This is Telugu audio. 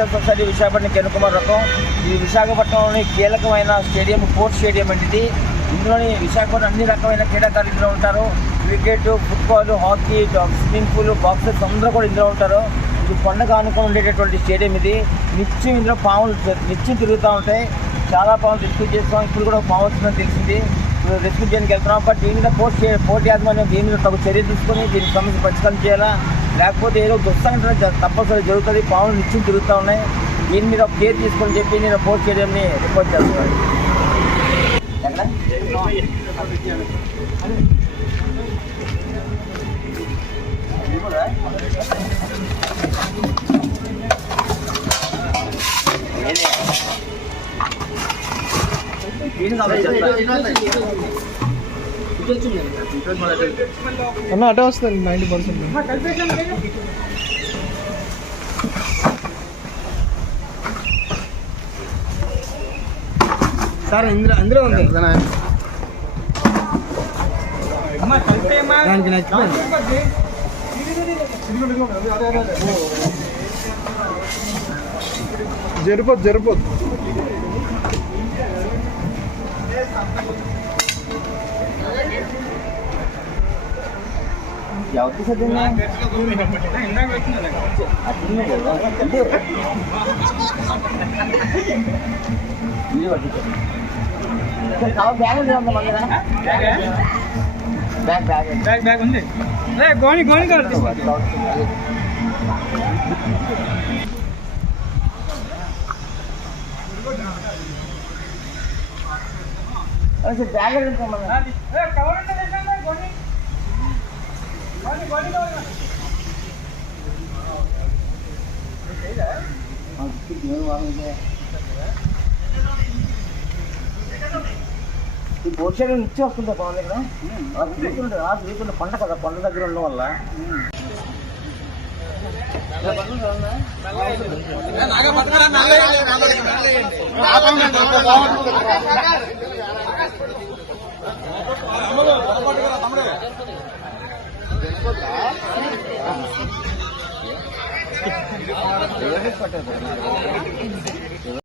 వెల్ఫేర్ సొసైటీ విశాఖపట్నం కిరణ్ రకం. ఇది విశాఖపట్నంలోని కీలకమైన స్టేడియం, స్పోర్ట్స్ స్టేడియం అంటే ఇందులోని విశాఖపట్నం అన్ని రకమైన క్రీడాకారులు ఉంటారు. Cricket, football, hockey, swimming pool, boxers అందరూ కూడా ఇందులో ఉంటారు. ఇది కొండగా ఆనుకొని ఉండేటటువంటి స్టేడియం. ఇది నిత్యం ఇందులో పాములు నిత్యం తిరుగుతూ ఉంటాయి. చాలా పాములు రెస్క్యూ చేస్తాం. ఇప్పుడు కూడా పాము వస్తుందని తెలిసింది. రెస్క్యూ చేయడానికి వెళ్తున్నాం. బట్ దీని మీద పోటీ యాజమాన్యం దీని మీద తగు చర్య తీసుకొని దీని సమస్య పరిష్కారం చేయాలా, లేకపోతే ఏదో దుస్సంఘటన తప్పనిసరి జరుగుతుంది. పాములు నిత్యం తిరుగుతూ ఉన్నాయి. దీని మీద కేర్ తీసుకొని చెప్పి నేను పోస్ట్ స్టేడియంని రిపోర్ట్ చేస్తున్నాను. అన్న అటే వస్తుంది 90%. సార్ అందులో ఉంది దానికి నచ్చిపోయింది. జరిపోద్దు ఎవరికి సరిగ్గా బ్యాగ్ ఉంది. గోని ఈ పోషణ ఇచ్చి వస్తుందా బాగుంది దగ్గర వీకుండే పంట కదా, పంట దగ్గర ఉండడం వల్ల పట్టేది.